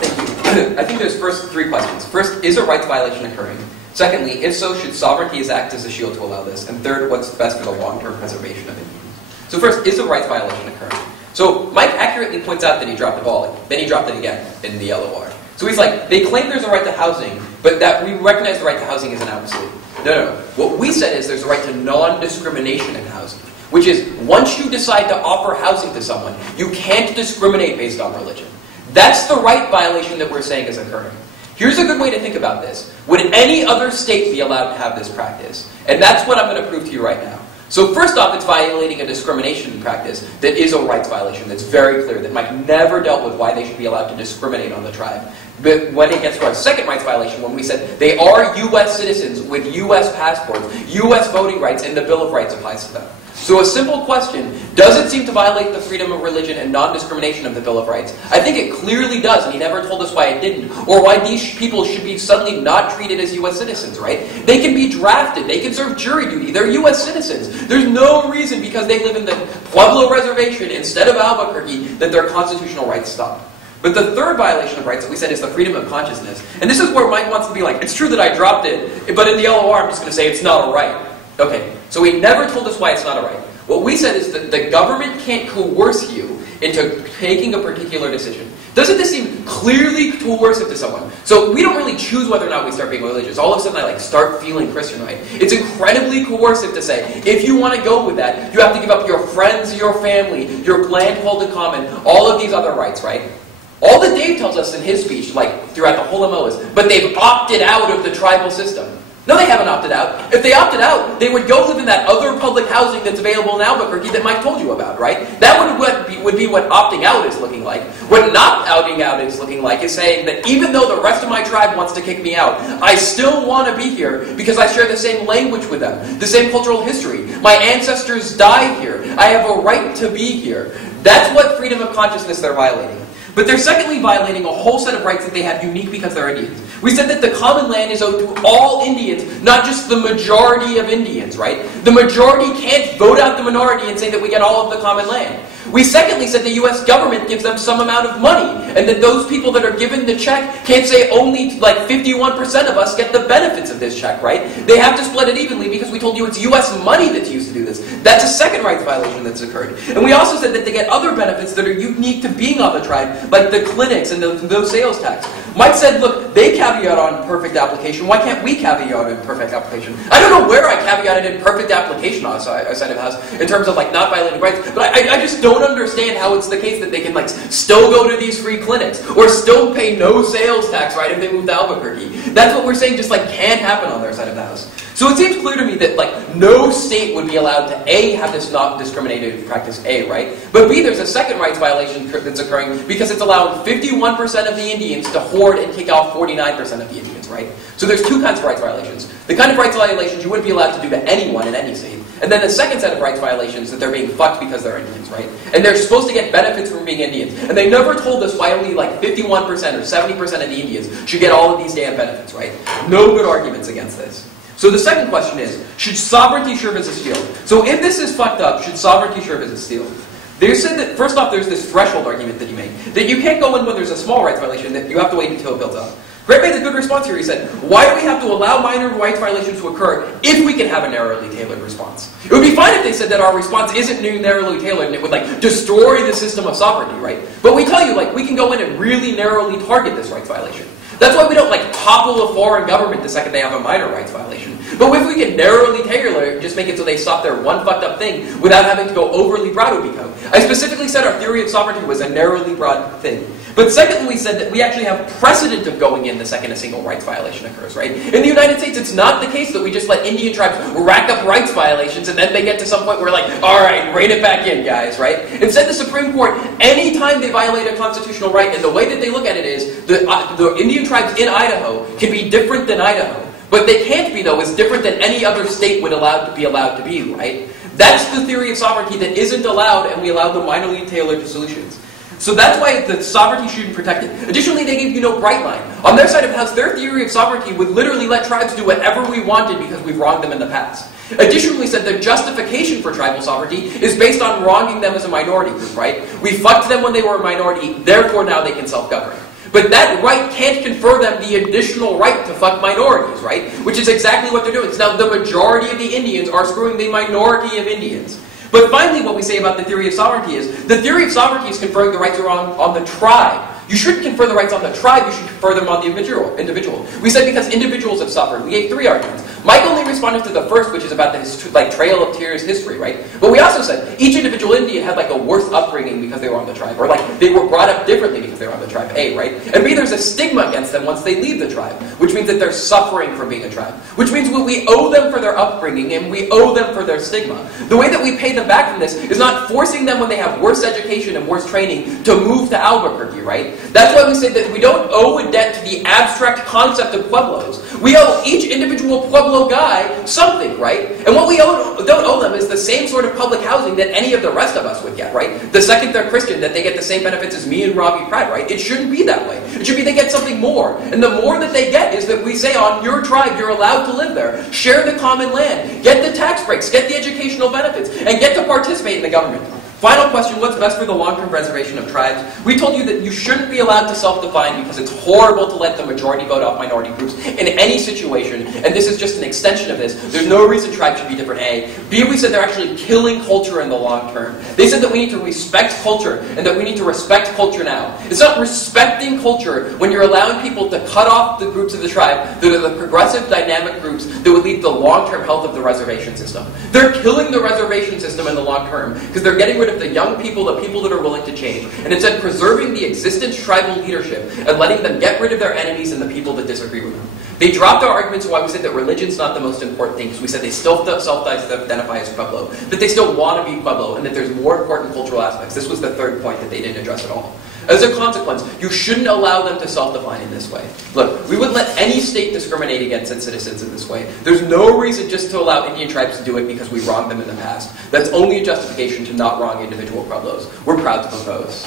Thank you. I think there's first three questions. First, is a rights violation occurring? Secondly, if so, should sovereignty act as a shield to allow this? And third, what's best for the long-term preservation of Indians? So first, is a rights violation occurring? So Mike accurately points out that he dropped the ball. Then he dropped it again in the LOR. So he's like, they claim there's a right to housing, but that we recognize the right to housing isn't absolute. No. What we said is there's a right to non-discrimination in housing. Which is, once you decide to offer housing to someone, you can't discriminate based on religion. That's the right violation that we're saying is occurring. Here's a good way to think about this. Would any other state be allowed to have this practice? And that's what I'm going to prove to you right now. So first off, it's violating a discrimination practice that is a rights violation. That's very clear, that Mike never dealt with why they should be allowed to discriminate on the tribe. But when it gets to our second rights violation, when we said they are U.S. citizens with U.S. passports, U.S. voting rights, and the Bill of Rights applies to them. So a simple question, does it seem to violate the freedom of religion and non-discrimination of the Bill of Rights? I think it clearly does, and he never told us why it didn't, or why these people should be suddenly not treated as U.S. citizens, right? They can be drafted, they can serve jury duty, they're U.S. citizens. There's no reason, because they live in the Pueblo Reservation instead of Albuquerque, that their constitutional rights stop. But the third violation of rights that we said is the freedom of consciousness. And this is where Mike wants to be like, it's true that I dropped it, but in the LOR I'm just going to say it's not a right. Okay, so he never told us why it's not a right. What we said is that the government can't coerce you into taking a particular decision. Doesn't this seem clearly coercive to someone? So we don't really choose whether or not we start being religious. All of a sudden I start feeling Christian, right? It's incredibly coercive to say, if you want to go with that, you have to give up your friends, your family, your land called in common, all of these other rights, right? All that Dave tells us in his speech, throughout the whole MO, is, but they've opted out of the tribal system. No, they haven't opted out. If they opted out, they would go live in that other public housing that's available in Albuquerque that Mike told you about, right? That would be what opting out is looking like. What not opting out is looking like is saying that even though the rest of my tribe wants to kick me out, I still want to be here because I share the same language with them, the same cultural history. My ancestors died here. I have a right to be here. That's what freedom of consciousness they're violating. But they're secondly violating a whole set of rights that they have unique because they're Indians. We said that the common land is owed to all Indians, not just the majority of Indians, right? The majority can't vote out the minority and say that we get all of the common land. We secondly said the U.S. government gives them some amount of money, and that those people that are given the check can't say only 51% of us get the benefits of this check, right? They have to split it evenly because we told you it's U.S. money that's used to do this. That's a second rights violation that's occurred. And we also said that they get other benefits that are unique to being on the tribe, like the clinics and the sales tax. Mike said, look, they caveat on perfect application. Why can't we caveat on perfect application? I don't know where I caveated in perfect application outside of the house in terms of not violating rights, but I just don't understand how it's the case that they can still go to these free clinics or still pay no sales tax, right, if they move to Albuquerque. That's what we're saying just can't happen on their side of the house. So it seems clear to me that no state would be allowed to A, have this not discriminated practice A, right? But B, there's a second rights violation that's occurring because it's allowing 51% of the Indians to hoard and kick out 49% of the Indians, right? So there's two kinds of rights violations. The kind of rights violations you wouldn't be allowed to do to anyone in any state. And then the second set of rights violations that they're being fucked because they're Indians, right? And they're supposed to get benefits from being Indians. And they never told us why only 51% or 70% of the Indians should get all of these damn benefits, right? No good arguments against this. So the second question is, should sovereignty serve as a shield? So if this is fucked up, should sovereignty serve as a shield? They said that, first off, there's this threshold argument that you make, that you can't go in when there's a small rights violation, that you have to wait until it builds up. Grant made a good response here. He said, why do we have to allow minor rights violations to occur if we can have a narrowly tailored response? It would be fine if they said that our response isn't narrowly tailored and it would like destroy the system of sovereignty, right? But we tell you, like, we can go in and really narrowly target this rights violation. That's why we don't like topple a foreign government the second they have a minor rights violation. But if we can narrowly tailor it, just make it so they stop their one fucked up thing without having to go overly broad, would be code. I specifically said our theory of sovereignty was a narrowly broad thing. But secondly, we said that we actually have precedent of going in the second a single rights violation occurs, right? In the United States, it's not the case that we just let Indian tribes rack up rights violations and then they get to some point where we're like, all right, rein it back in, guys, right? Instead, the Supreme Court, anytime they violate a constitutional right, and the way that they look at it is the Indian tribes in Idaho can be different than Idaho. But they can't be, though, is different than any other state would be allowed to be, right? That's the theory of sovereignty that isn't allowed, and we allow the minorly tailored solutions. So that's why the sovereignty should be protected. Additionally, they give you no bright line. On their side of the house, their theory of sovereignty would literally let tribes do whatever we wanted because we've wronged them in the past. Additionally, said the justification for tribal sovereignty is based on wronging them as a minority group, right? We fucked them when they were a minority, therefore now they can self-govern. But that right can't confer them the additional right to fuck minorities, right? Which is exactly what they're doing. So now the majority of the Indians are screwing the minority of Indians. But finally, what we say about the theory of sovereignty is, the theory of sovereignty is conferring the rights on the tribe. You shouldn't confer the rights on the tribe, you should confer them on the individual. We said because individuals have suffered. We gave 3 arguments. Mike only responded to the first, which is about the Trail of Tears history, right? But we also said each individual Indian had like a worse upbringing because they were on the tribe, or like they were brought up differently because they were on the tribe, A, right? And B, there's a stigma against them once they leave the tribe, which means that they're suffering from being a tribe, which means we owe them for their upbringing and we owe them for their stigma. The way that we pay them back from this is not forcing them when they have worse education and worse training to move to Albuquerque, right? That's why we say that we don't owe a debt to the abstract concept of pueblos. We owe each individual pueblo guy something, right? And what we don't owe them is the same sort of public housing that any of the rest of us would get, right? The second they're Christian, that they get the same benefits as me and Robbie Pratt, right? It shouldn't be that way. It should be they get something more. And the more that they get is that we say on your tribe, you're allowed to live there. Share the common land. Get the tax breaks. Get the educational benefits. And get to participate in the government. Final question, what's best for the long-term preservation of tribes? We told you that you shouldn't be allowed to self-define because it's horrible to let the majority vote off minority groups in any situation, and this is just an extension of this. There's no reason tribes should be different, A. B, we said they're actually killing culture in the long term. They said that we need to respect culture, and that we need to respect culture now. It's not respecting culture when you're allowing people to cut off the groups of the tribe that are the progressive dynamic groups that would lead to the long-term health of the reservation system. They're killing the reservation system in the long term because they're getting rid of the young people, the people that are willing to change, and instead preserving the existent tribal leadership and letting them get rid of their enemies and the people that disagree with them. They dropped our arguments why we said that religion's not the most important thing, because we said they still self-identify as Pueblo, that they still want to be Pueblo, and that there's more important cultural aspects. This was the third point that they didn't address at all. As a consequence, you shouldn't allow them to self-define in this way. Look, we wouldn't let any state discriminate against its citizens in this way. There's no reason just to allow Indian tribes to do it because we wronged them in the past. That's only a justification to not wrong individual Pueblos. We're proud to propose.